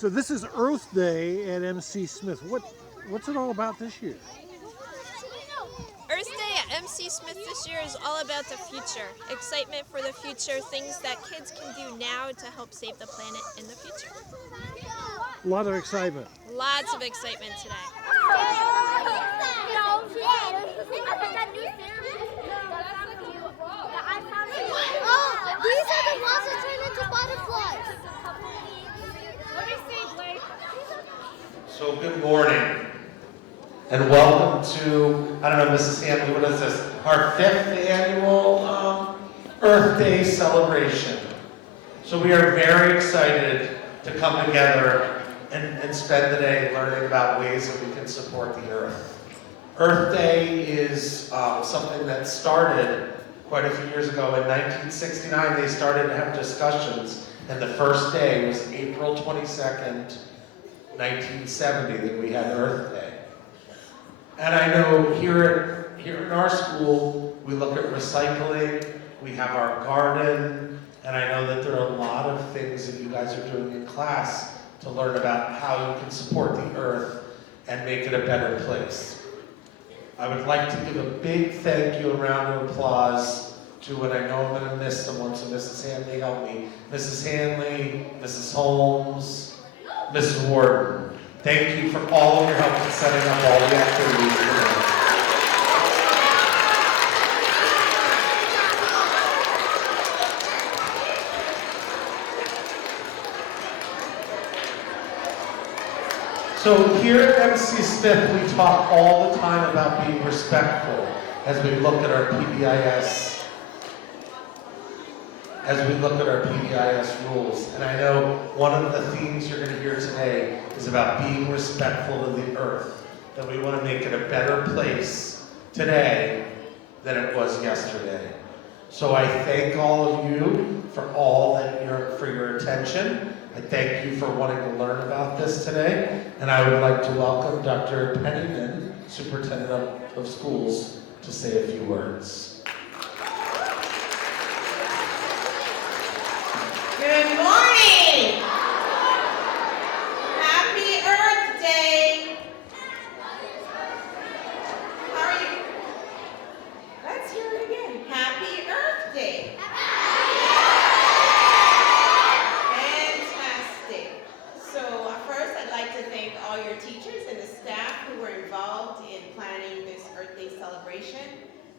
So this is Earth Day at MC Smith. What's it all about this year? Earth Day at MC Smith this year is all about the future. Excitement for the future, things that kids can do now to help save the planet in the future. A lot of excitement. Lots of excitement today. These are the ones that turn into butterflies. Let me see, Blake. So good morning, and welcome to, I don't know, Mrs. Hanley, what is this? Our 5th annual Earth Day celebration. So we are very excited to come together and spend the day learning about ways that we can support the Earth. Earth Day is something that started quite a few years ago. In 1969, they started to have discussions, and the first day was April 22nd, 1970, that we had Earth Day. And I know here in our school, we look at recycling, we have our garden, and I know that there are a lot of things that you guys are doing in class to learn about how you can support the Earth and make it a better place. I would like to give a big thank you, a round of applause to, and I know I'm going to miss someone, so Mrs. Hanley, help me. Mrs. Hanley, Mrs. Holmes, Mrs. Warden. Thank you for all of your help in setting up all the activities today. So here at MC Smith, we talk all the time about being respectful as we look at our PBIS, rules. And I know one of the themes you're going to hear today is about being respectful of the Earth, that we want to make it a better place today than it was yesterday. So I thank all of you for your attention. I thank you for wanting to learn about this today, and I would like to welcome Dr. Pennyman, Superintendent of Schools, to say a few words. Good morning! Happy Earth Day! How are you? Let's hear it again. Happy Earth Day! Fantastic. So first I'd like to thank all your teachers and the staff who were involved in planning this Earth Day celebration.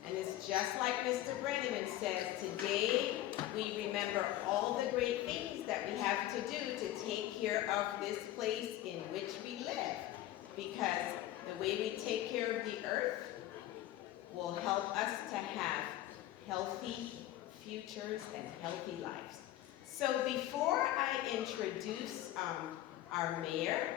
And it's just like Mr. Brenneman says, today we remember all the great things that we have to do to take care of this place in which we live. Because the way we take care of the earth will help us to have healthy futures and healthy lives. So before I introduce our mayor,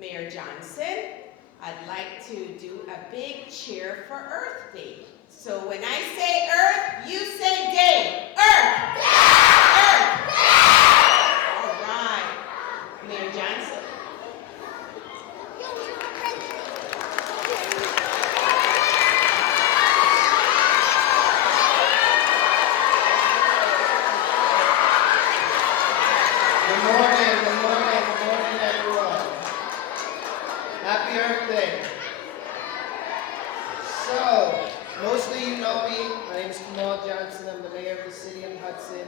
Mayor Johnson, I'd like to do a big cheer for Earth Day. So when I say Earth, you say day. Earth! Earth! All right. Mayor Johnson. Good morning, everyone. Happy Earth Day. So, most of you know me. My name is Kamal Johnson. I'm the mayor of the city of Hudson.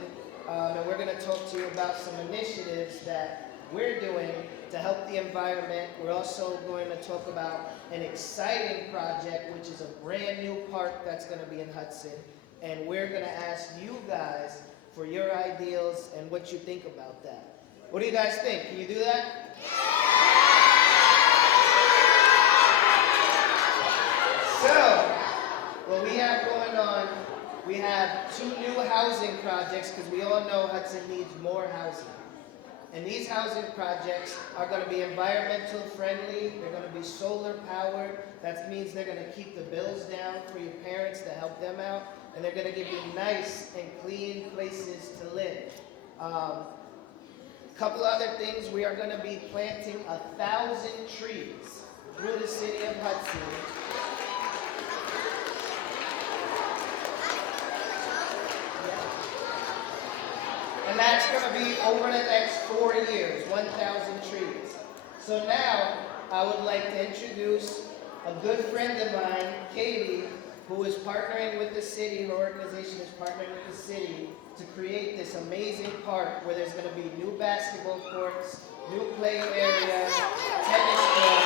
And we're going to talk to you about some initiatives that we're doing to help the environment. We're also going to talk about an exciting project, which is a brand new park that's going to be in Hudson. And we're going to ask you guys for your ideas and what you think about that. What do you guys think? Can you do that? So, what we have going on, we have 2 new housing projects because we all know Hudson needs more housing. And these housing projects are going to be environmental friendly, they're going to be solar powered, that means they're going to keep the bills down for your parents to help them out, and they're going to give you nice and clean places to live. Couple other things, we are going to be planting 1,000 trees through the city of Hudson. And that's going to be over the next 4 years, 1,000 trees. So now, I would like to introduce a good friend of mine, Katie, who is partnering with the city, her organization is partnering with the city to create this amazing park where there's going to be new basketball courts, new play areas, tennis courts.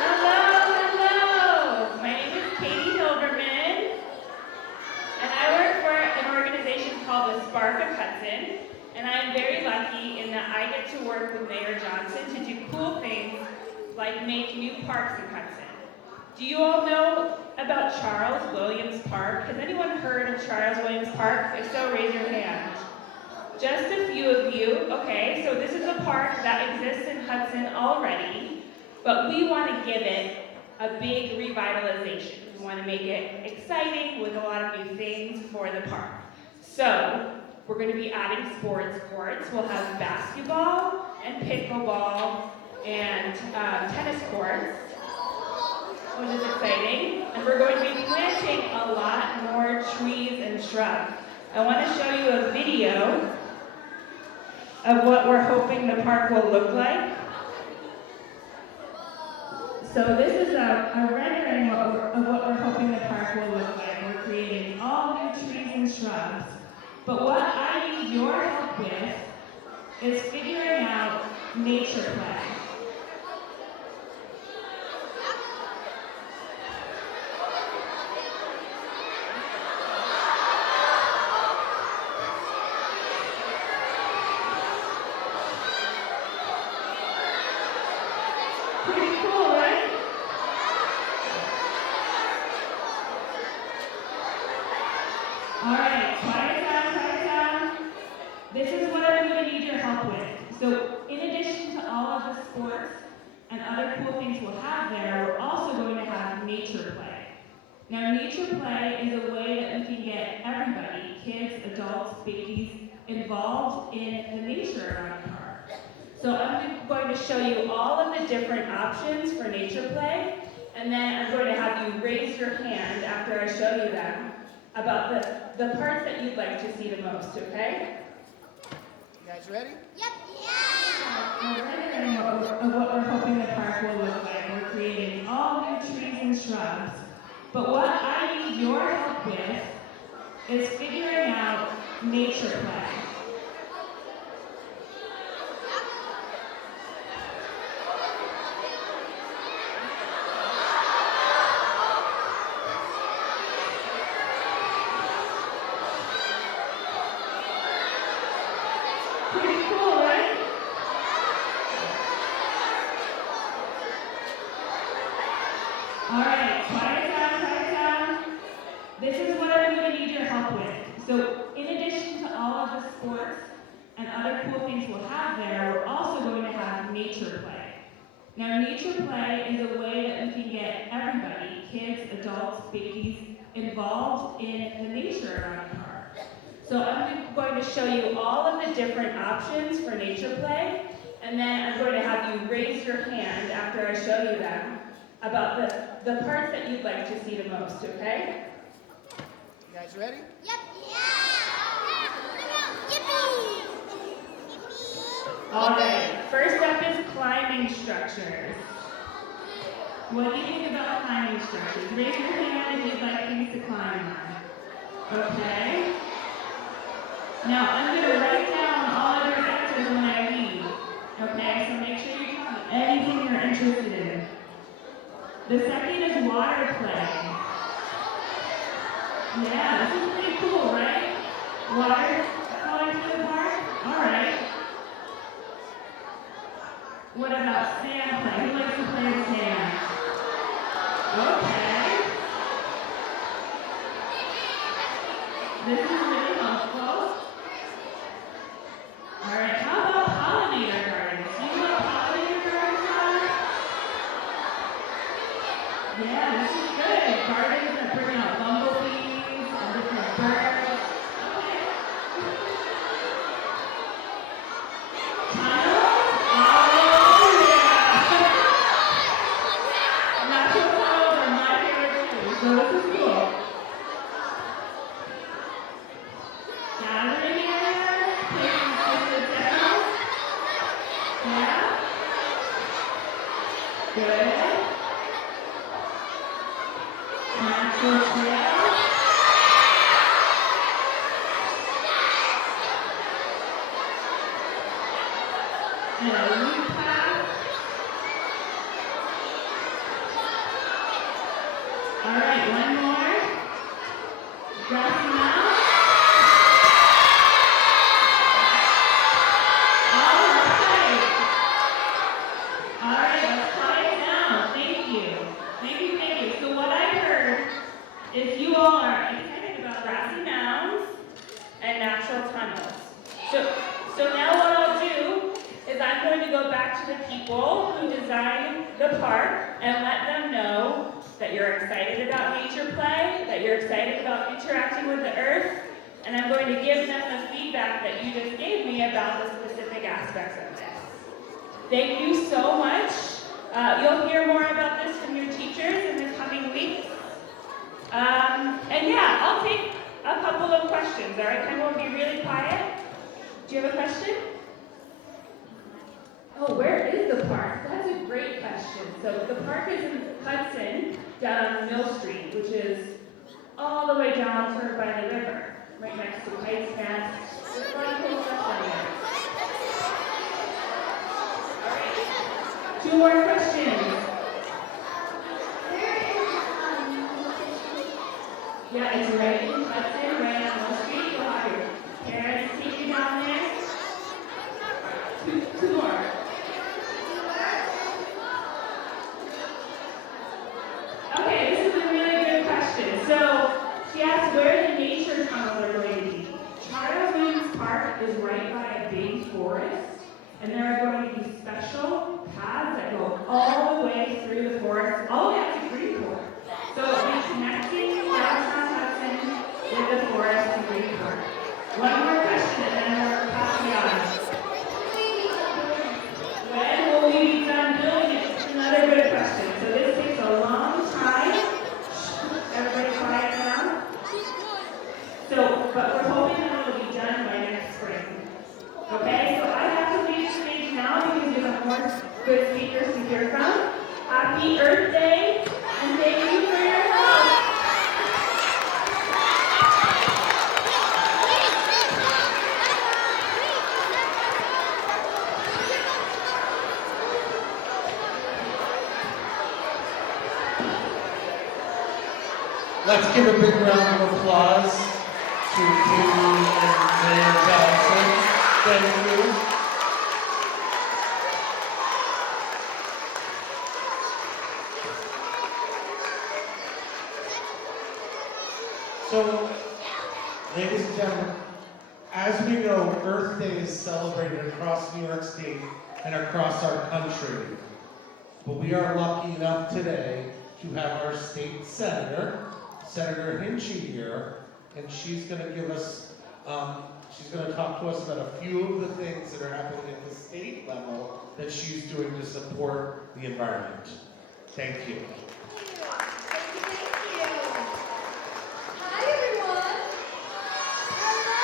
Hello. My name is Katie Hilberman, and I work for an organization called the Spark of Hudson. And I'm very lucky in that I get to work with Mayor Johnson to do cool things like make new parks in Hudson. Do you all know about Charles Williams Park? Has anyone heard of Charles Williams Park? If so, raise your hand. Just a few of you. Okay, so this is a park that exists in Hudson already, but we want to give it a big revitalization. We want to make it exciting with a lot of new things for the park. So, we're going to be adding sports courts. We'll have basketball and pickleball and tennis courts, which is exciting. And we're going to be planting a lot more trees and shrubs. I want to show you a video of what we're hoping the park will look like. So this is a rendering of what we're hoping the park will look like. We're creating all new trees and shrubs. But what I need your help with is figuring out nature play. Pretty cool, right? All right, quiet down. This is what I'm going to need your help with. So, in addition to all of the sports and other cool things we'll have there, we're also going to have nature play. Now, nature play is a way that we can get everybody, kids, adults, babies, involved in the nature around the park. So, I'm going to show you all of the different options for nature play, and then I'm going to have you raise your hand after I show you them about the parts that you'd like to see the most, okay? You guys ready? Yep. We're rendering of what we're hoping the park will look like. We're creating all new trees and shrubs. But what I need your help with is figuring out nature play. Pretty cool, right? All right, quiet down. This is what I'm going to need your help with. So, in addition to all of the sports and other cool things we'll have there, we're also going to have nature play. Now, nature play is a way that we can get everybody, kids, adults, babies, involved in the nature around the park. So I'm going to show you all of the different options for nature play, and then I'm going to have you raise your hand after I show you them about the parts that you'd like to see the most, okay? You guys ready? Yep. Yippee! All right, first up is climbing structures. What do you think about climbing structures? Raise your hand if you'd like things to climb on. Okay? Now, I'm going to write down all of your answers when I read. Okay, so make sure you tell me anything you're interested in. The second is water play. Yeah, this is pretty cool, right? Water flowing through the park? All right. What about sand play? Who likes to play in sand? Okay. This is really helpful. All right, how about pollinator gardens? Do you know what pollinator gardens are? Yeah, this is good. Gardens that bring out bumblebees and different birds. Okay. Tunnels? Oh, yeah. Natural tunnels are my favorite And a loop pass. All right, one more. Grassy mouse. All right, let's quiet down. Thank you. Thank you, thank you. So what I heard is you all are excited about grassy mounds and natural tunnels. So now what I'll do is I'm going to go back to the people who designed the park and let them know that you're excited about nature play, that you're excited about interacting with the earth, and I'm going to give them the feedback that you just gave me about the specific aspects of this. Thank you so much. You'll hear more about this from your teachers in the coming weeks. And yeah, I'll take a couple of questions, all right? And we'll be really quiet. Do you have a question? Oh, where is the park? That's a great question. So the park is in Hudson, down on Mill Street, which is all the way down sort of by the river, right next to Ice Nest. There's a lot of cool stuff down there. All right. Two more questions. Yeah, it's right in Hudson, right on Mill Street. You'll have your parents take you down there. Two more. Okay, this is a really good question. So she asked where the nature tunnels are going to be. Charles Williams Park is right by a big forest, and there are going to be special paths that go all the way through the forest, all the way up to Greenport. So it'll be connecting downtown Hudson with the forest and Greenport. One more question, and then we're passing on. When will we be done building it? It's another good question. So this takes a long time. Everybody quiet down. But we're hoping that it'll be done by next spring. Okay, so I have to leave the stage now because we have more good speakers to hear from. Happy Earth Day, and thank you for your help. Let's give a big round of applause to Katie and Mayor Johnson. Thank you. So, ladies and gentlemen, as we know, Earth Day is celebrated across New York State and across our country. But we are lucky enough today to have our state senator, Senator Hinchy here, and she's going to give us, she's going to talk to us about a few of the things that are happening at the state level that she's doing to support the environment. Thank you. Hi, everyone. Hello.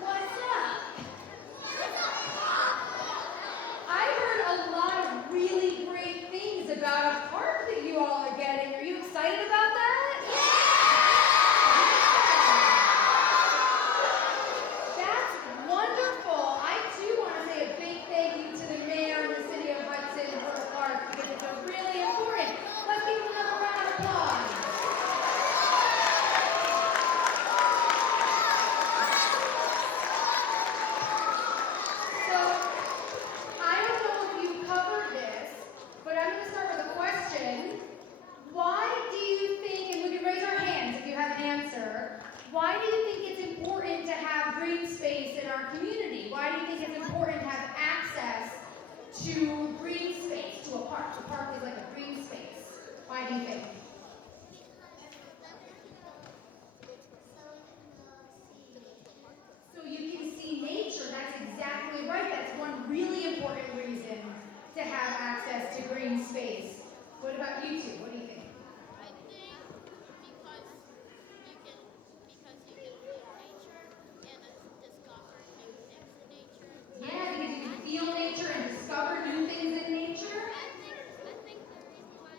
What's up? I heard a lot of really great things about a park that you all are getting. Are you excited about that? That's wonderful. I too want to say a big thank you to the mayor and the city of Hudson for the park because it's really important. Let's give them another round of applause. So, I don't know if you covered this, but I'm going to start with a question. Why do you think, and we can raise our hands if you have an answer, why do you think it's important to have green space in our community? Why do you think it's important to have access to green space, to a park? A park is like a green space. Why do you think? So you can see nature, that's exactly right. That's one really important reason to have access to green space. What about you two? What do you think? I think because you can feel nature and discover new things in nature. Yeah, because you can feel nature and discover new things in nature. I think the reason why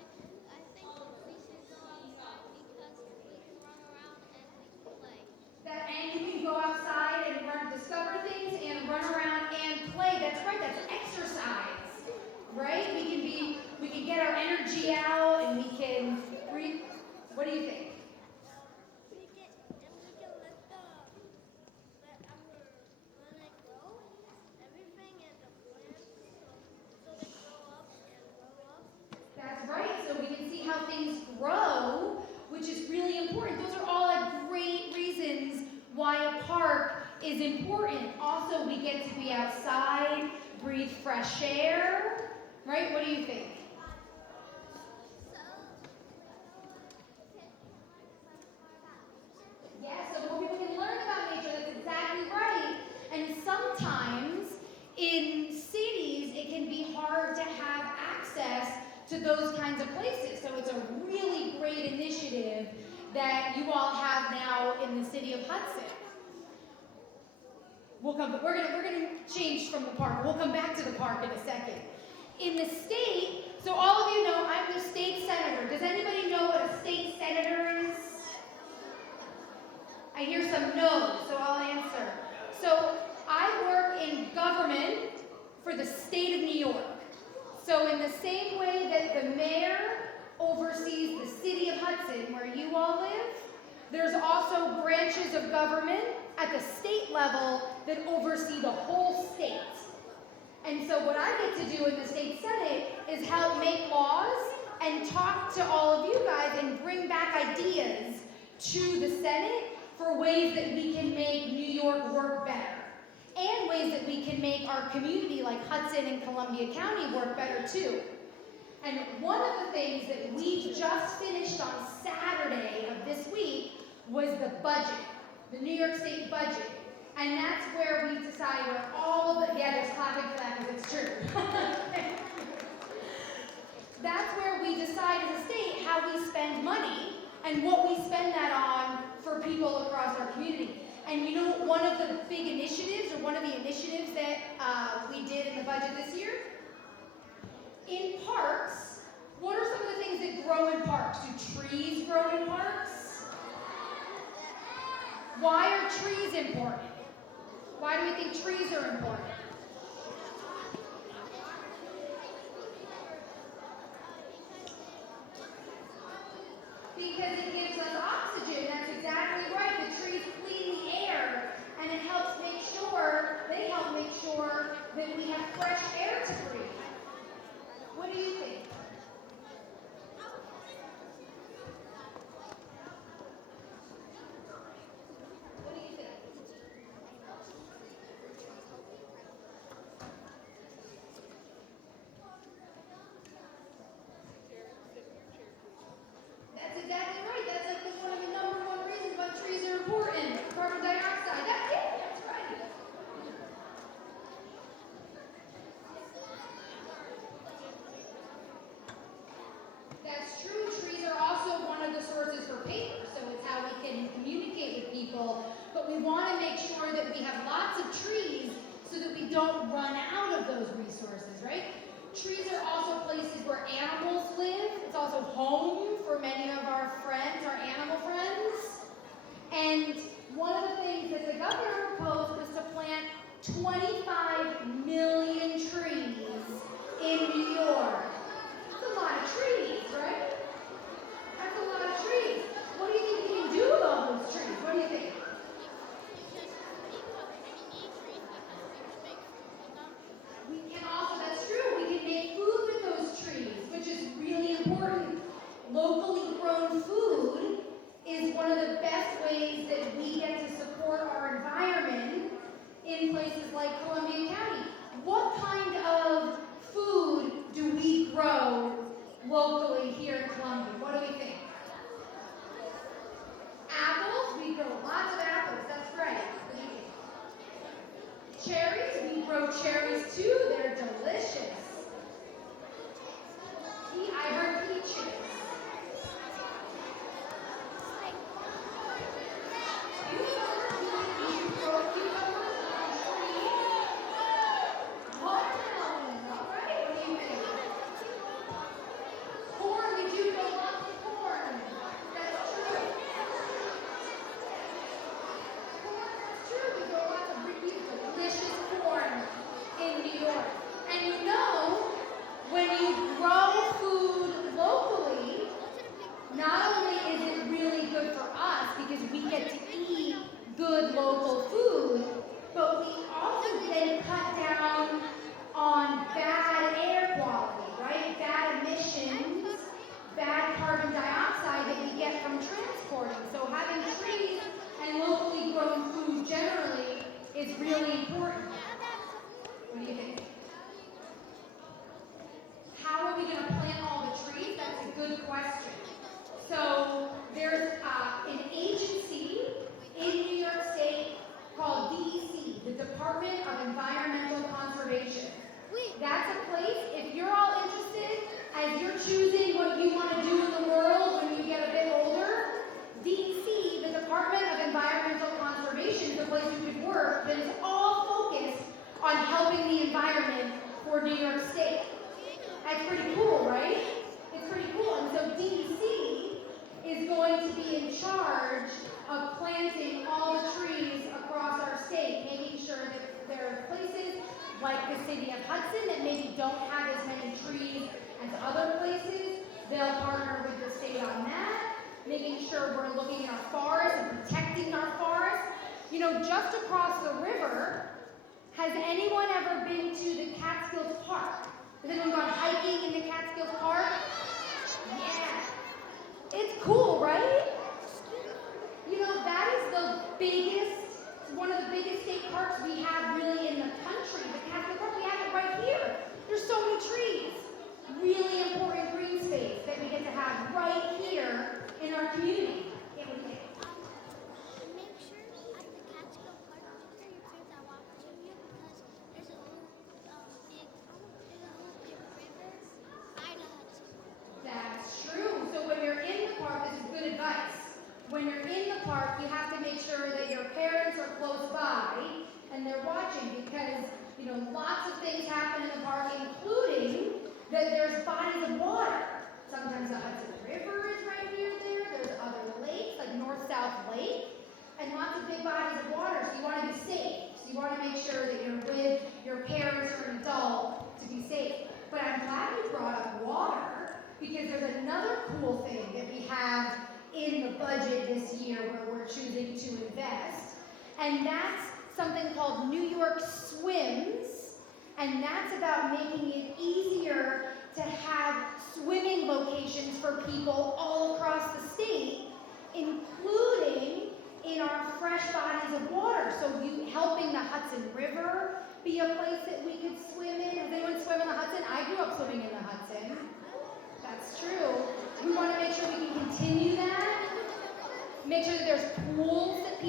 energy out and we can breathe. What do you think? We can let our planet grow, everything and the plants, so they grow up and grow up. That's right. So we can see how things grow, which is really important. Those are all like great reasons why a park is important. Also, we get to be outside, breathe fresh air, right? What do you think? Yes, so more people can learn about nature. That's exactly right. And sometimes in cities, it can be hard to have access to those kinds of places. So it's a really great initiative that you all have now in the city of Hudson. We're gonna change from the park. We'll come back to the park in a second. In the state, so all of you know I'm the state senator. Does anybody know what a state senator is? I hear some no's, so I'll answer. So I work in government for the state of New York. So in the same way that the mayor oversees the city of Hudson, where you all live, there's also branches of government at the state level that oversee the whole state. And so what I get to do in the state senate is help make laws and talk to all of you guys and bring back ideas to the Senate for ways that we can make New York work better. And ways that we can make our community like Hudson and Columbia County work better too. And one of the things that we just finished on Saturday of this week was the budget, the New York State budget. And that's where we decide where all of the, yeah, there's clapping for that because it's true. That's where we decide as a state how we spend money and what we spend that on for people across our community. And you know one of the big initiatives, or one of the initiatives that we did in the budget this year? In parks, what are some of the things that grow in parks? Do trees grow in parks? Why are trees important? Why do we think trees are important? Because it gives us oxygen. That's exactly right. The trees clean the air, and it helps make sure, they help make sure that we have fresh air to breathe. What do you think? What do you think? That's exactly right. That's like one of the number one reasons why trees are important. Carbon dioxide. That's it. That's right. That's true. Trees are also one of the sources for paper, so it's how we can communicate with people. But we want to make sure that we have lots of trees so that we don't run out of those resources, right? Trees are also places where animals live. It's also home for many of our friends, our animal friends. And one of the things that the governor proposed was to plant 25 million trees in New York. That's a lot of trees, right? That's a lot of trees. What do you think we can do with all those trees? What do you think? We can also, that's true, we can make food with those trees, which is really important. Locally grown food is one of the best ways that we get to support our environment in places like Columbia County. What kind of food do we grow locally here in Columbia? What do we think? Apples, we grow lots of apples, that's right. Cherries, we grow cherries too, they're delicious. I heard peaches. Watermelon, all right, what do you think? Corn, we do grow lots of corn. That's true. Corn, that's true. We grow lots of really delicious corn in New York. And you know right? It's pretty cool. And so DEC is going to be in charge of planting all the trees across our state, making sure that there are places like the city of Hudson that maybe don't have as many trees as other places. They'll partner with the state on that, making sure we're looking at our forests and protecting our forests. You know, just across the river, has anyone ever been to the Catskills Park? Has anyone gone hiking in the Catskills Park? Yeah. It's cool, right? You know, that is the biggest, one of the biggest state parks we have really in the country. The Catskills Park, we have it right here. There's so many trees. Really important green space that we get to have right here in our community. Yeah, what do you think? Make sure at the Catskill Park you carry your friends that walk to you because there's a whole big river by the Hudson. That's true. So when you're in the park, this is good advice. When you're in the park, you have to make sure that your parents are close by and they're watching because, you know, lots of things happen in the park, including that there's bodies of water. Sometimes the Hudson River is right near there. There's other lakes, like North-South Lake, and lots of big bodies of water. So you want to be safe. So you want to make sure that you're with your parents or an adult to be safe. But I'm glad you brought up water because there's another cool thing that we have in the budget this year where we're choosing to invest. And that's something called New York Swims. And that's about making it easier to have swimming locations for people all across the state, including in our fresh bodies of water. So helping the Hudson River be a place that we could swim in. Has anyone swim in the Hudson? I grew up swimming in the Hudson. That's true. We want to make sure we can continue that. Make sure that there's pools that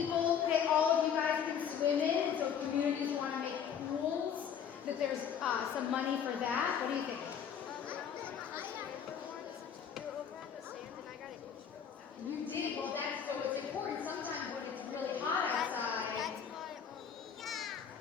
all of you guys can swim in. So if communities want to make pools, that there's some money for that. What do you think? You're over on the sand and I got an injury. You did. Well, it's important sometimes when it's really hot outside.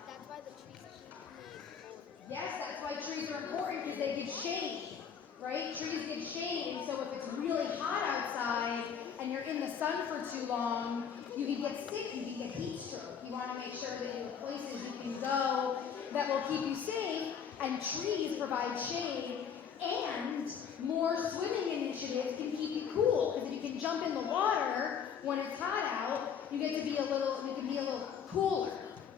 That's why the trees keep me cold. Yes, that's why trees are important because they give shade, right? Trees give shade, and so if it's really hot outside and you're in the sun for too long, you can get sick, you can get heat stroke. You want to make sure that in the places you can go that will keep you safe, and trees provide shade, and more swimming initiatives can keep you cool. Because if you can jump in the water when it's hot out, you can be a little cooler.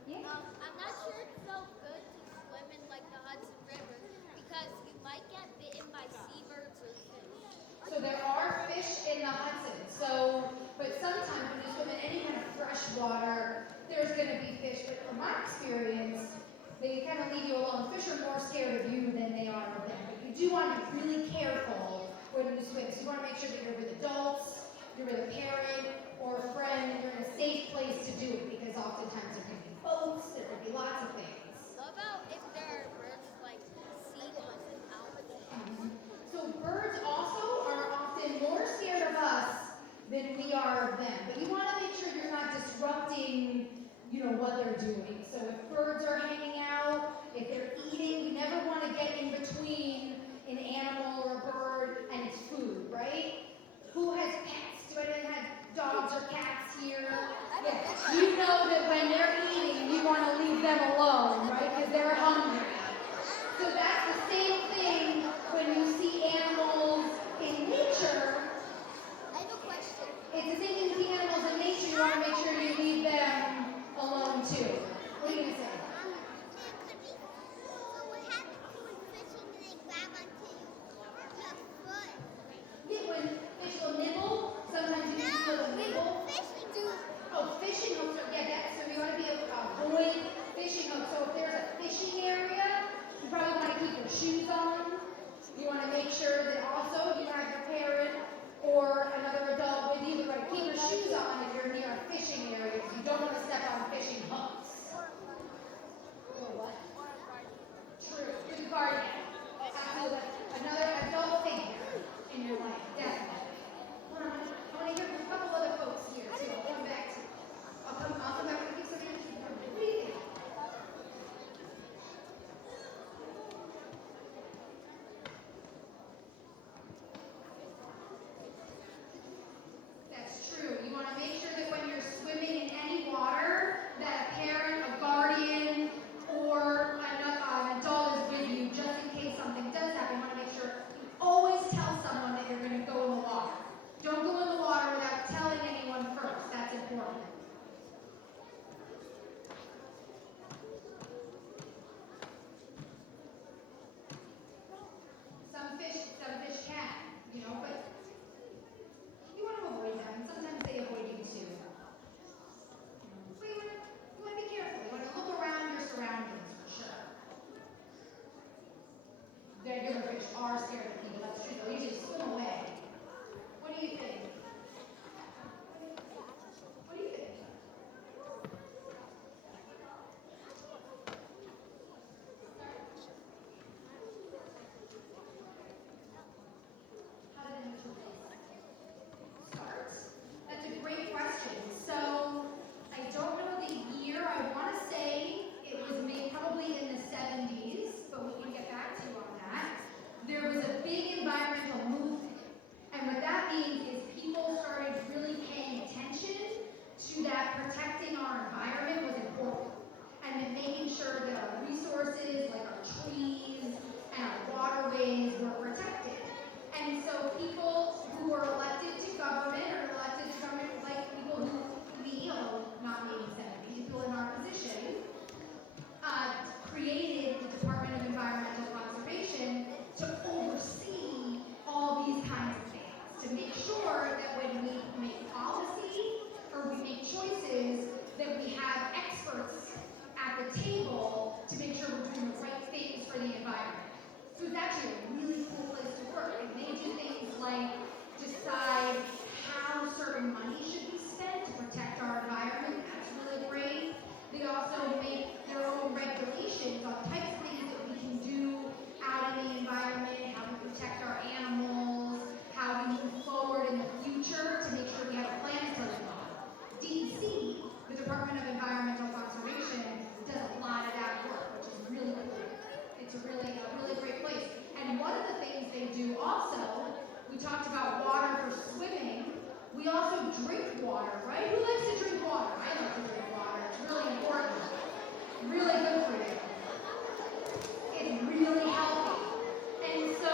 Yeah. I'm not sure it's so good to swim in like the Hudson River because you might get bitten by seabirds or fish. So there are fish in the Hudson. But sometimes when you swim in any kind of fresh water, there's going to be fish. But from my experience, they kind of leave you alone. Fish are more scared of you than they are of them. But you do want to be really careful when you swim. So you want to make sure that you're with adults, you're with a parent or a friend, and you're in a safe place to do it because oftentimes there can be boats, there can be lots of things. What about if there are birds like seagulls and albatross? So birds also are often more scared of us than we are of them. But you want to make sure you're not disrupting, what they're doing. So if birds are hanging out, if they're eating, you never want to get in between an animal or a bird and its food, right? Who has pets? Do anyone have dogs or cats here? Yeah. You know that when they're eating, you want to leave them alone, right? Because they're hungry. So that's the same thing when you see animals in nature. I have a question. It's the same thing with the animals in nature. You want to make sure you leave them alone too. What are you going to say? We talked about water for swimming. We also drink water, right? Who likes to drink water? I like to drink water. It's really important. Really good for you. It's really healthy. And so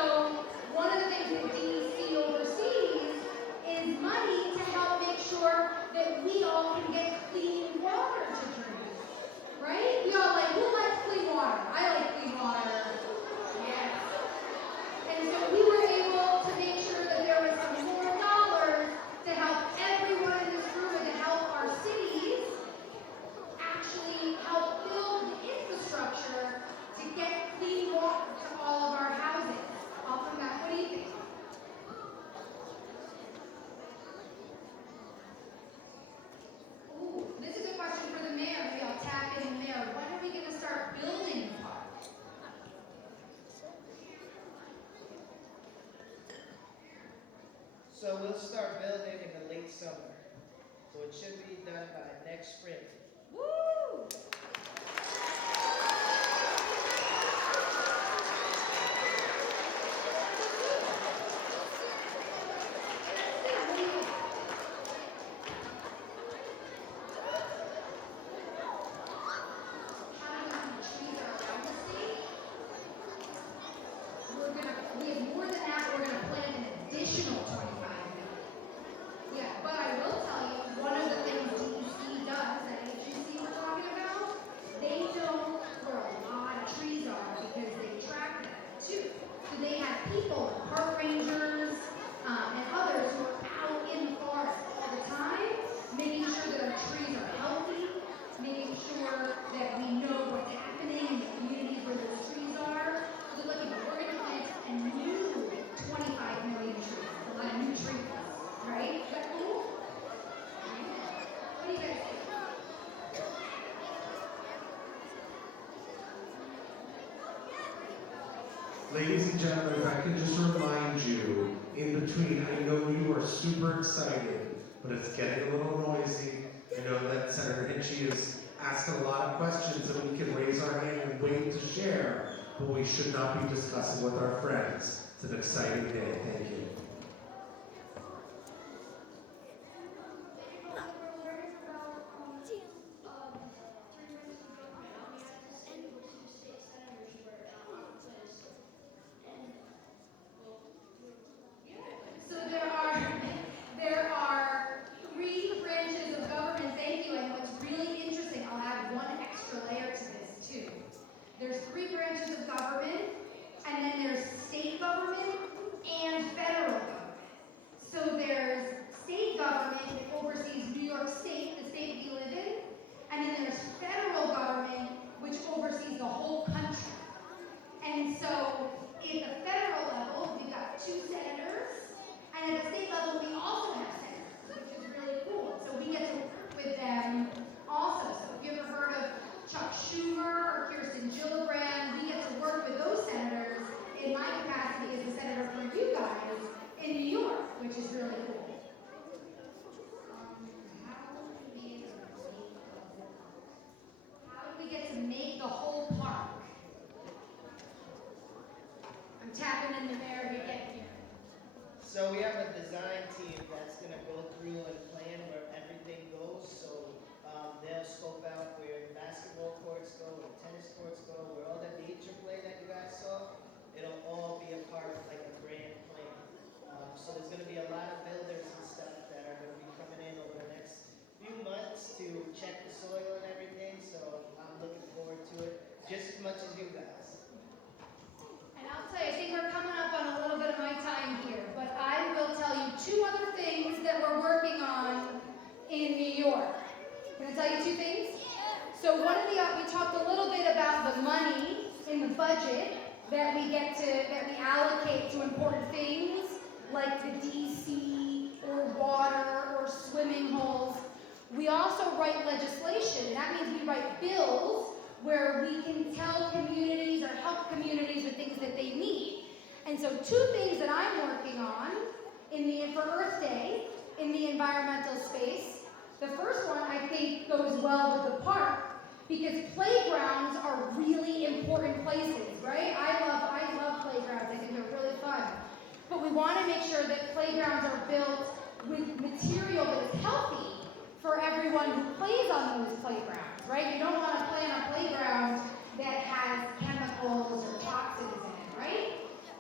one of the things that DEC oversees is money to help make sure that we all can get clean water to drink. Right? We all like, who likes clean water? I like clean water. Yes. And so we were able to make sure that there was some more dollars to help everyone in this room and to help our cities actually help build the infrastructure to get clean water to all of our houses. I'll come back. What do you think? Ooh, this is a question for the mayor. Maybe I'll tap in the mayor. When are we going to start building the park? So we'll start building in the late summer. So it should be done by next spring. Woo! We have more than that, we're gonna plant an additional 25 million. Yeah, but I will tell you, one of the things DEC does, that HUC we're talking about, they know where a lot of trees are because they track them too. So they have people, park rangers, and others who are out in the forest all the time, making sure that our trees are healthy, making sure that we know what's happening in the communities where those trees are. So look, we're gonna plant a new 25 million trees, a lot of new trees, right? Is that cool? What do you guys think? Ladies and gentlemen, if I can just remind you, in between, I know you are super excited, but it's getting a little noisy. I know that Senator Hitchie is asking a lot of questions and we can raise our hand and wait to share, but we should not be discussing with our friends. It's an exciting day. Thank you. So there are three branches of government, thank you, and what's really interesting, I'll add one extra layer to this too. There's three branches of government, and then there's state government and federal government. So there's state government that oversees New York State, the state we live in, and then there's federal government which oversees the whole country. And so at the federal level, we've got 2 senators, and at the state level, we also have senators, which is really cool. So we get to work with them also. So if you ever heard of Chuck Schumer or Kirsten Gillibrand, we get to work with those senators in my capacity as the senator for you guys in New York, which is really cool. How do we get to make the whole park? I'm tapping in the mayor again here. So we have a design team that's going to go through and plan where everything goes. So they'll scope out where the basketball courts go, where the tennis courts go, where all the nature play that you guys saw. It'll all be a part of like a grand plan. So there's going to be a lot of builders and stuff that are going to be coming in over the next few months to check the soil and everything. So I'm looking forward to it just as much as you guys. And I'll tell you, I think we're coming up on a little bit of my time here, but I will tell you 2 other things that we're working on in New York. Can I tell you 2 things? So one of the, we talked a little bit about the money in the budget that we allocate to important things like the DC or water or swimming holes. We also write legislation. That means we write bills where we can tell communities or help communities with things that they need. And so 2 things that I'm working on for Earth Day in the environmental space. The first one I think goes well with the park because playgrounds are really important places, right? I love playgrounds. I think they're really fun. But we we want to make sure that playgrounds are built with material that is healthy for everyone who plays on those playgrounds, right? You don't want to play on a playground that has chemicals or toxins in it, right?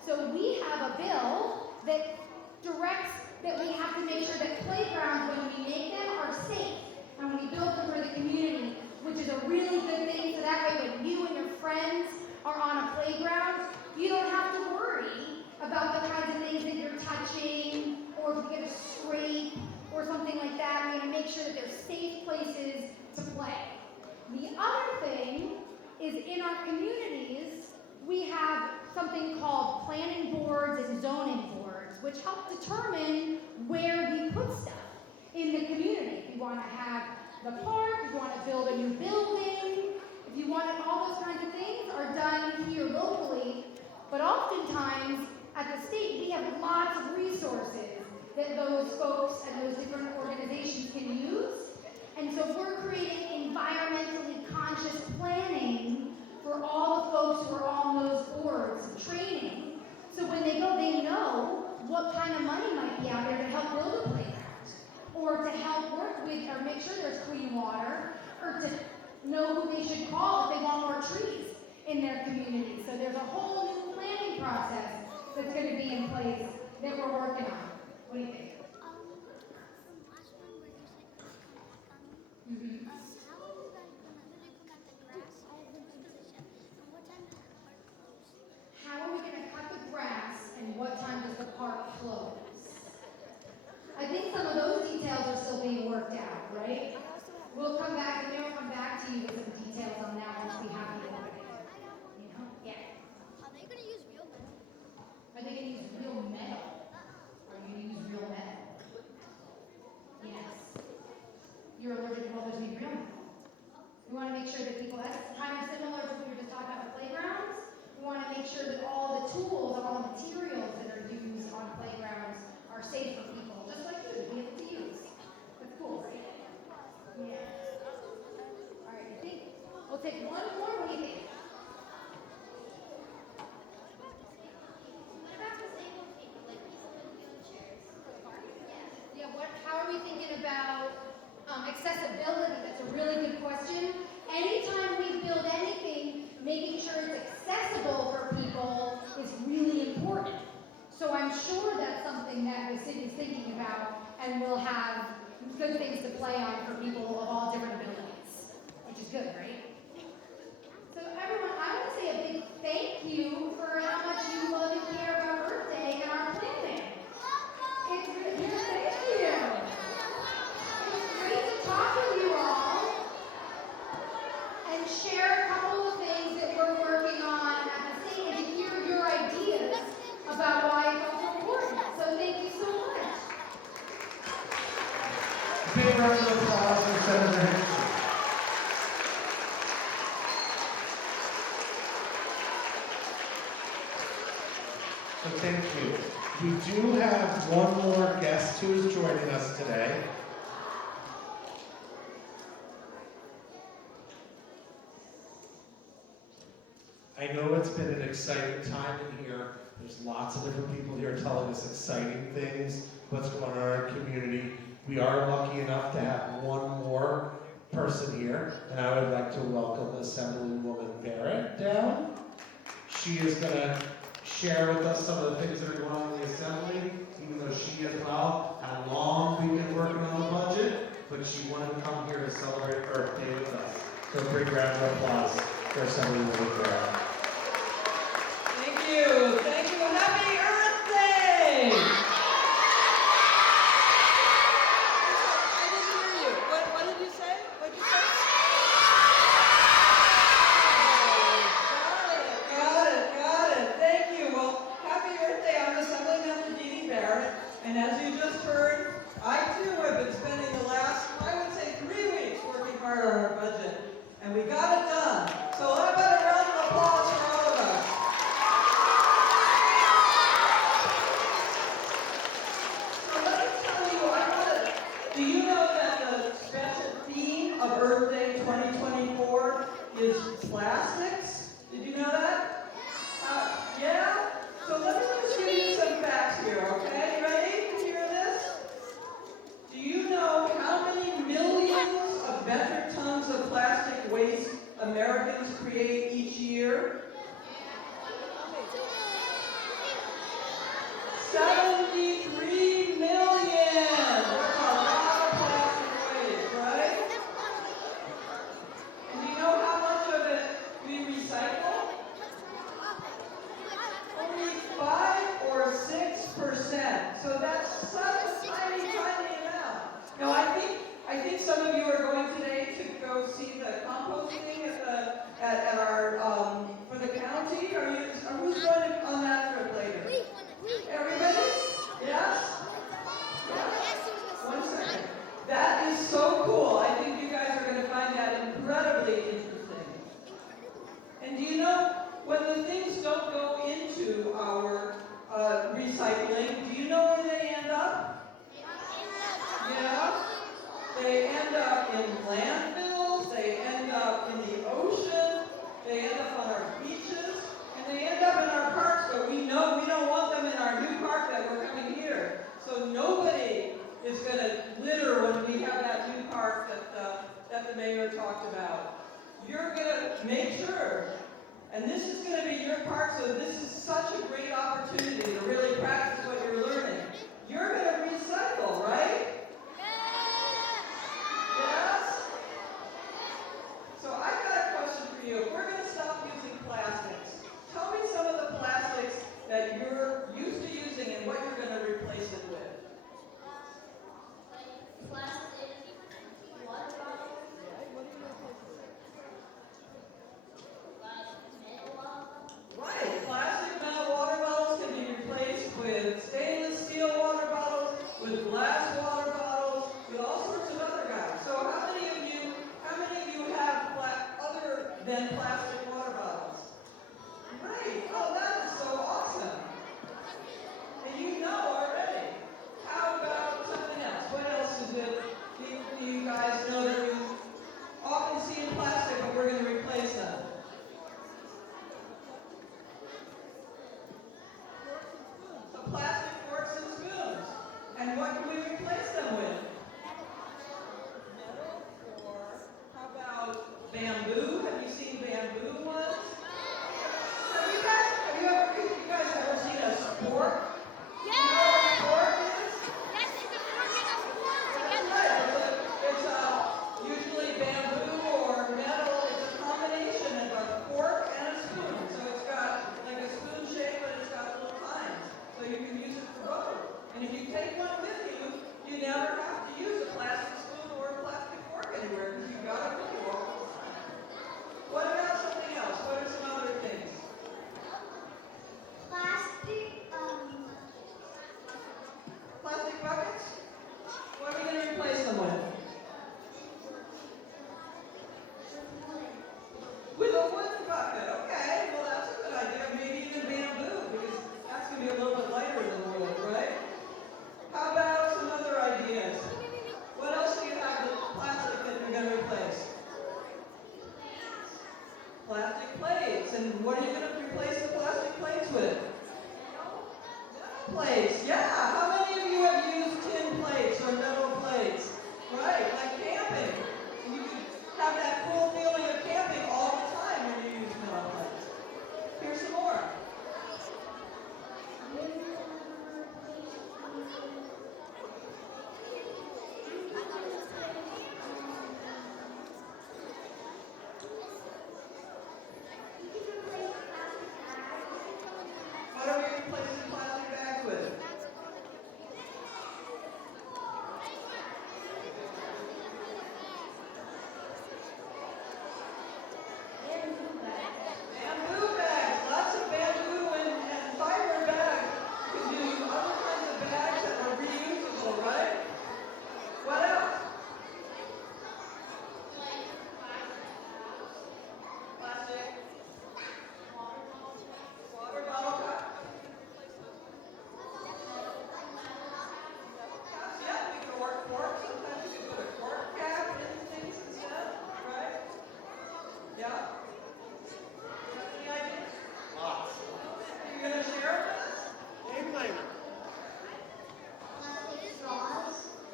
So we have a bill that directs that we have to make sure that playgrounds, when we make them, are safe. And when we build them for the community, which is a really good thing, so that way when you and your friends are on a playground, you don't have to worry about the kinds of things that you're touching, or if you get a scrape, or something like that. We want to make sure that they're safe places to play. The other thing is in our communities, we have something called planning boards and zoning boards, which help determine where we put stuff in the community. If you want to have the park, if you want to build a new building, if you want all those kinds of things are done here locally, but oftentimes at the state we have lots of resources that those folks and those different organizations can use. And so we're creating environmentally conscious planning for all the folks who are on those boards and training. So when they go, they know what kind of money might be out there to help build a playground, or to help work with, or make sure there's clean water, or to know who they should call if they want more trees in their community. So there's a whole new planning process that's going to be in place that we're working on. What do you think? From last one where you said you come back on me, Mm-hmm. how are you guys gonna really come at the grass exposition? And what time does the park close? How are we going to cut the grass, and what time does the park close? I think some of those details are still being worked out, right? We'll come back, and we'll come back to you with some details on that once we have the opening. You know? Yeah. Are they gonna use real metal? Are they going to use real metal? Are you going to use real metal? Yes. You're allergic to what there's real metal. We want to make sure that people, that's kind of similar to what we were just talking about with playgrounds. We want to make sure that all the tools, all the materials that are used on playgrounds are safe for people, just like you, to be able to use. That's cool, right? Yeah. All right, I think we'll take one more. What do you think? What about disabled people, like people in wheelchairs? Yeah, how are we thinking about accessibility? That's a really good question. Anytime we build anything, making sure it's accessible for people is really important. So I'm sure that's something that the city is thinking about, and we'll have good things to play on for people of all different abilities, which is good, right? So everyone, I want to say a big thank you for how much you love and care about Earth Day and our planning. It's really, thank you. It was great to talk with you all and share a couple of things that we're working on at the state and hear your ideas about why it's also important. So thank you so much. Big round of applause for Senator Hudson. So thank you. We do have one more guest who is joining us today. I know it's been an exciting time in here. There's lots of different people here telling us exciting things, what's going on in our community. We are lucky enough to have one more person here, and I would like to welcome Assemblywoman Barrett down. She is going to share with us some of the things that are going on in the Assembly, even though she as well, how long we've been working on the budget, but she wanted to come here to celebrate Earth Day with us. So a big round of applause for Assemblywoman Barrett. Thank you. Thank you. Happy Earth Day! I didn't hear you. What did you say? What did you say? Got it. Thank you. Well, happy Earth Day. I'm Assemblymember Dee Barrett, and as you just heard, I too have been spending the last, I would say, 3 weeks working hard on our budget, and we got it done. So how about a round of applause for all of us? So let me tell you, do you know that the special theme of Earth Day 2024 is plastics? Did you know that? Yeah? So let me just give you some facts here, recycling, do you know where they end up? Yeah? They end up in landfills, they end up in the ocean, they end up on our beaches, and they end up in our parks, but we know we don't want them in our new park that we're coming here. So nobody is going to litter when we have that new park that the mayor talked about. You're going to make sure, and this is going to be your park, so this is such a great opportunity to really practice what you're learning. You're going to recycle, right? Yes? So I've got a question for you. If we're going to stop using plastics, tell me some of the plastics that you're used to using and what you're going to replace it with. Plastic, water bottles, metal bottles. Right. Plastic, metal water bottles can be replaced with stainless steel water bottles, with glass water bottles, with all sorts of other guys. So how many of you have other than plastic water bottles? Right. Oh, that is so awesome. And you know already. How about something else? What else is it? You guys know that you often see in plastic, but we're going to replace them. So plastic forks and spoons. And what can we replace them with? Metal or how about bamboo? Have you seen bamboo ones? Have you guys ever seen a spork? You know what a spork is? Yes, it's a fork and a spoon That's together. right. It's usually bamboo or metal. It's a combination of a fork and a spoon. So it's got like a spoon shape, but it's got little tines. So you can use it for both. And if you take one with you, you never have to use a plastic spoon or a plastic fork anywhere because you've got it with you all the time. What about something else? What are some other things? Plastic buckets? What are we going to replace them with? With a wooden bucket. Okay, well that's a good idea. Maybe even bamboo because that's going to be a little bit lighter than wood, right? How about some other ideas? What else do you have with plastic that you're going to replace? Plastic plates. And what are you going to replace the plastic plates with? Metal plates. Yeah. How many of you have used tin plates or metal plates? Right, like camping. And you can have that cool feeling of camping all the time when you use metal plates. Here's some more. What are we replacing plastic bags with? Bamboo bags. Lots of bamboo and fiber bags. You can use other kinds of bags that are reusable, right? What else? Plastic. Water bottle cup. Yeah, we can work cork. Sometimes you can put a cork cap in things instead, right? Yeah. Any ideas? Lots. Are you going to share it with us? Maybe later.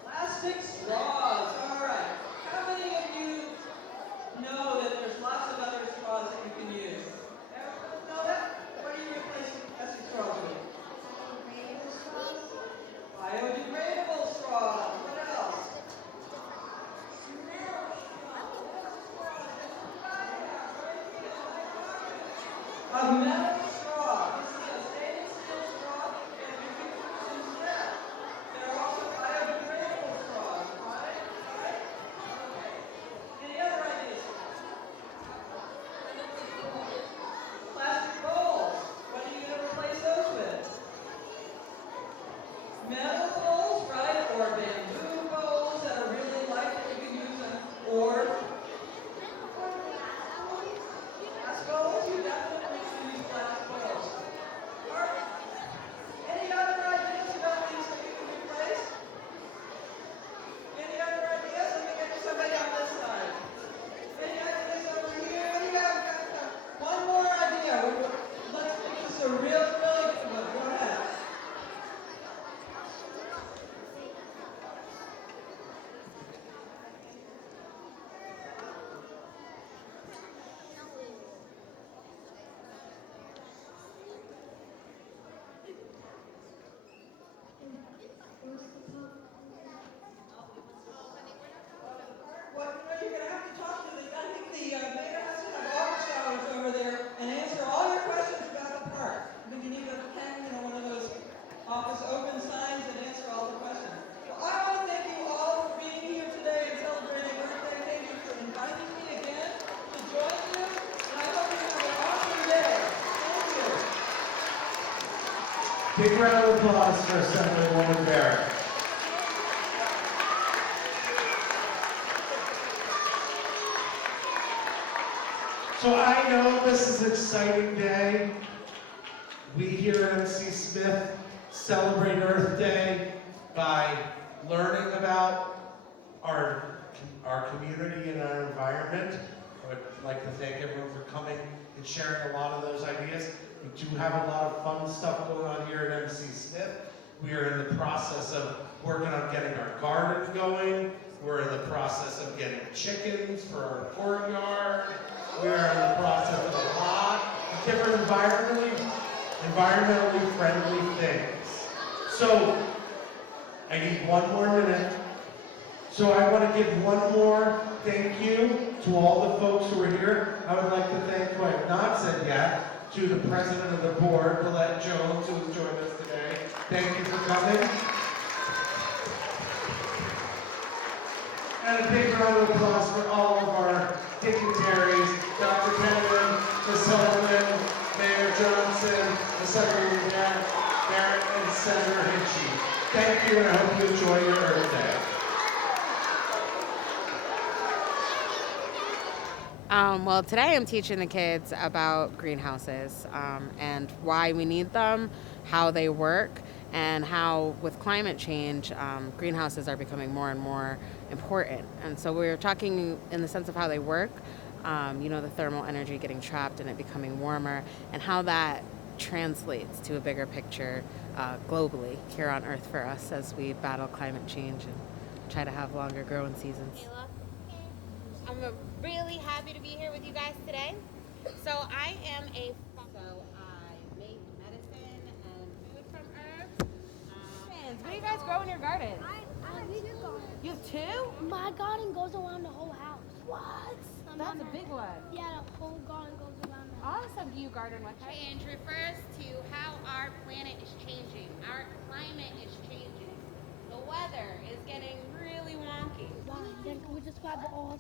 Plastic straws. All right. How many of you know that there's lots of other straws that you can use? Everyone know that? What are you replacing plastic straws with? Biodegradable straws. What else? A metal straw. This is a stainless steel straw, and you can use it instead. There are also biodegradable straws, right? Right? Okay. Any other ideas? Plastic bowls. What are you going to replace those with? Metal bowls, right? Or bamboo bowls that are really light that you can use them. Or glass bowls. You definitely can use glass bowls. Or any other Big round of applause for Assemblywoman Barrett. So I know this is an exciting day. We here at MC Smith celebrate Earth Day by learning about our community and our environment. I would like to thank everyone for coming and sharing a lot of those ideas. We do have a lot of fun stuff going on here at MC Smith. We are in the process of working on getting our garden going. We're in the process of getting chickens for our courtyard. We are in the process of a lot of different environmentally friendly things. So, I need one more minute. So I want to give one more thank you to all the folks who are here. I would like to thank, who I have not said yet, to the president of the board, Colette Jones, who has joined us today. Thank you for coming. And a big round of applause for all of our dignitaries, Dr. Kennedy, Ms. Sullivan, Mayor Johnson, Assemblywoman Barrett, and Senator Hitchie. Thank you, and I hope you enjoy your Earth Day. Well, today I'm teaching the kids about greenhouses and why we need them, how they work, and how with climate change, greenhouses are becoming more and more important. And so we're talking in the sense of how they work, the thermal energy getting trapped and it becoming warmer, and how that translates to a bigger picture globally here on Earth for us as we battle climate change and try to have longer growing seasons. I'm really happy to be here with you guys today. So I make medicine and food from herbs. What do you guys grow in your garden? You have two? My garden goes around the whole house. What? That's a big one. Yeah, the whole garden goes around the house. Awesome. Do you garden what type? Change refers to how our planet is changing. Our climate is changing. The weather is getting really wonky. Wow, then can we just grab the all?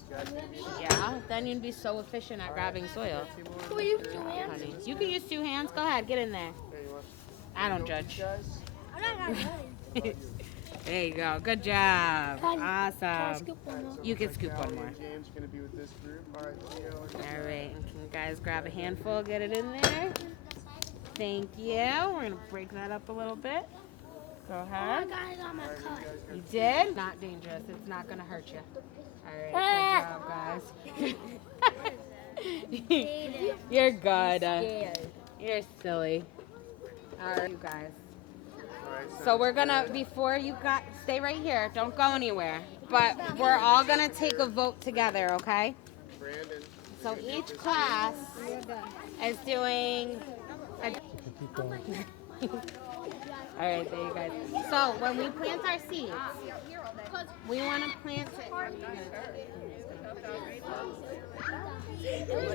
Yeah, then you'd be so efficient at grabbing soil. Can we use 2 hands? Honey, you can use 2 hands. Go ahead, get in there. I don't judge. I'm not gonna There you go. Good job. Can I Awesome. scoop one more? You can scoop one more. James going to be with this group. All right, All right, and can you guys grab a handful, get it in there? Thank you. We're gonna break that up a little bit. Go Oh, I ahead. got it on my cut. You did? Not dangerous. It's not gonna hurt you. All right, good job, guys. You're good. You're silly. All right, you guys. So we're gonna, stay right here. Don't go anywhere. But we're all gonna take a vote together, okay? Brandon. So each class is doing a... All right, there you guys. So when we plant our seeds, we want to plant it.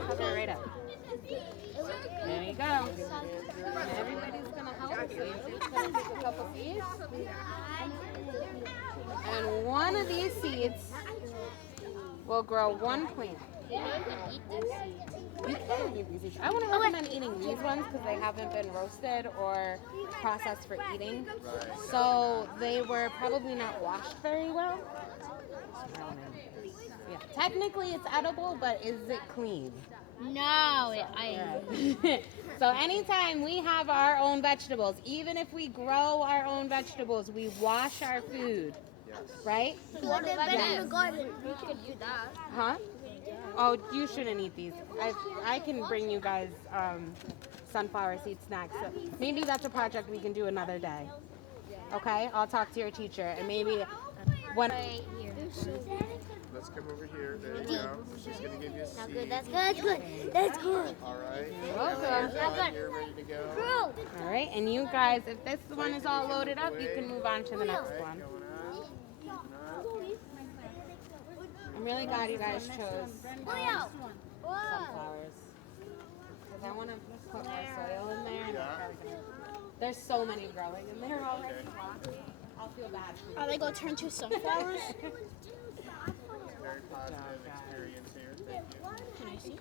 Cover it right up. There you go. Everybody's gonna help you. Each gonna take a couple seeds, and one of these seeds will grow one plant. You can eat these. I wouldn't recommend eating these ones because they haven't been roasted or processed for eating. So they were probably not washed very well. Yeah. Technically it's edible, but is it clean? No, So anytime we have our own vegetables, even if we grow our own vegetables, we wash our food. Right? What if in the garden? We could do that. Huh? Oh, you shouldn't eat these. I can bring you guys sunflower seed snacks. So maybe that's a project we can do another day. Okay? I'll talk to your teacher and maybe when... Let's come over here. There you go. She's going to give you a seat. Good, that's good. That's good. All right. You're welcome. You're ready to go. All right, and you guys, if this one is all loaded up, you can move on to the next one. I'm really glad you guys chose sunflowers. Because I want to put more soil in there. And there's so many growing in there already. I'll feel bad for you. Are they going to turn to sunflowers? Very positive experience here. Thank you. Can I see?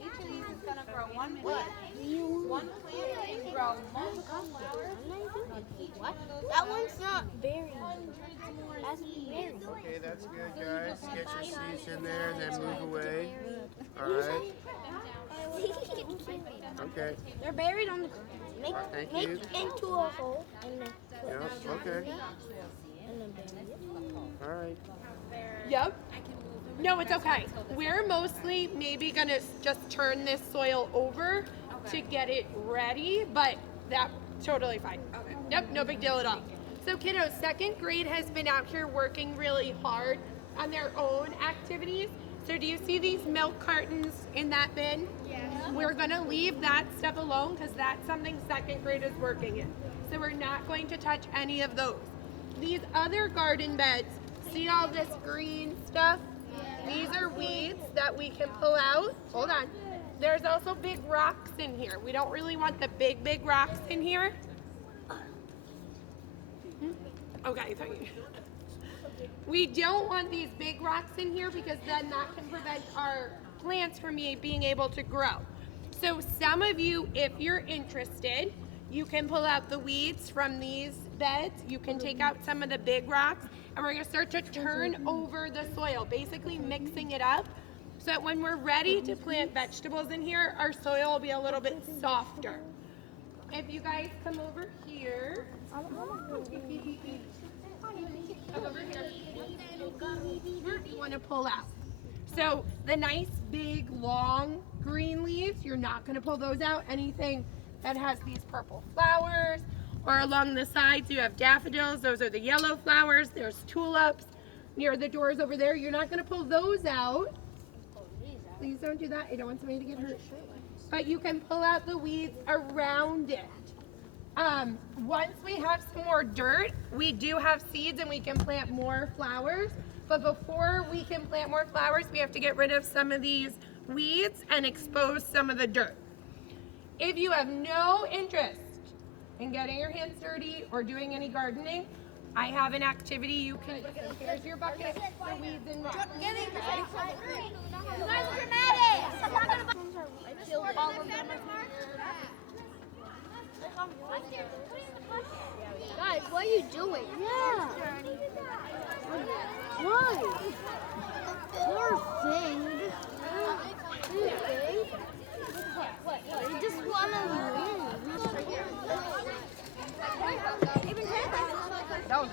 Each of these is gonna grow one plant. One plant can grow multiple flowers. What? That one's not berry. That's berry. Okay, that's good, guys. Get your seeds in there and then move away. All right. Okay. They're buried on the ground. Thank Make you. into a hole and then Yep. Okay. and then bury it. All right. Yep. No, it's okay. We're mostly maybe gonna just turn this soil over to get it ready, but that's totally fine. Okay. Yep, no big deal at all. So kiddos, second grade has been out here working really hard on their own activities. So do you see these milk cartons in that bin? Yeah. We're gonna leave that stuff alone because that's something second grade is working in. So we're not going to touch any of those. These other garden beds, see all this green stuff? These are weeds that we can pull out. Hold on. There's also big rocks in here. We don't really want the big rocks in here. Okay, we don't want these big rocks in here because then that can prevent our plants from being able to grow. So some of you, if you're interested, you can pull out the weeds from these beds. You can take out some of the big rocks, and we're gonna start to turn over the soil, basically mixing it up so that when we're ready to plant vegetables in here, our soil will be a little bit softer. If you guys come over here, you want to pull out. So the nice big long green leaves, you're not going to pull those out. Anything that has these purple flowers, or along the sides you have daffodils, those are the yellow flowers. There's tulips near the doors over there. You're not going to pull those out. Please don't do that. You don't want somebody to get hurt. But you can pull out the weeds around it. Once we have some more dirt, we do have seeds and we can plant more flowers. But before we can plant more flowers, we have to get rid of some of these weeds and expose some of the dirt. If you have no interest in getting your hands dirty or doing any gardening, I have an activity you can do. Here's your bucket for weeds and rocks. You guys are dramatic. I killed all of them. Guys, what are you doing? Yeah. Why? Poor thing. They just want to win. That was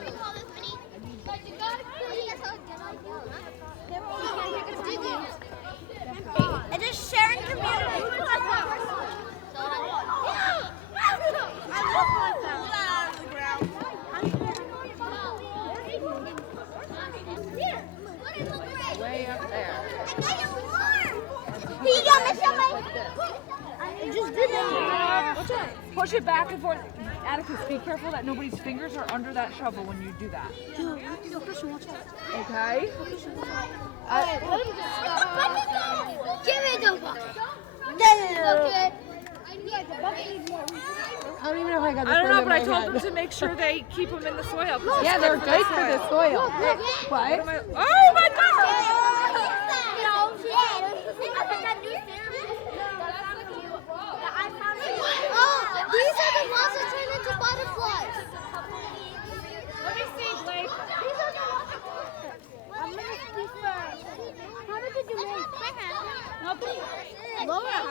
and just sharing community. way up there. He got me I just did it. Push it back and forth. Atticus, be careful that nobody's fingers are under that shovel when you do that. Okay? Give me the bucket. I don't even know if I got the I don't know, but I my told head. them to make sure they keep them in the soil. Yeah, they're good for the soil. What? Oh my God! Oh, these are the ones that turn into butterflies. Let me see, Blake. These are the ones that I'm going to speak first. How did you make? My hand. No, please. Lower.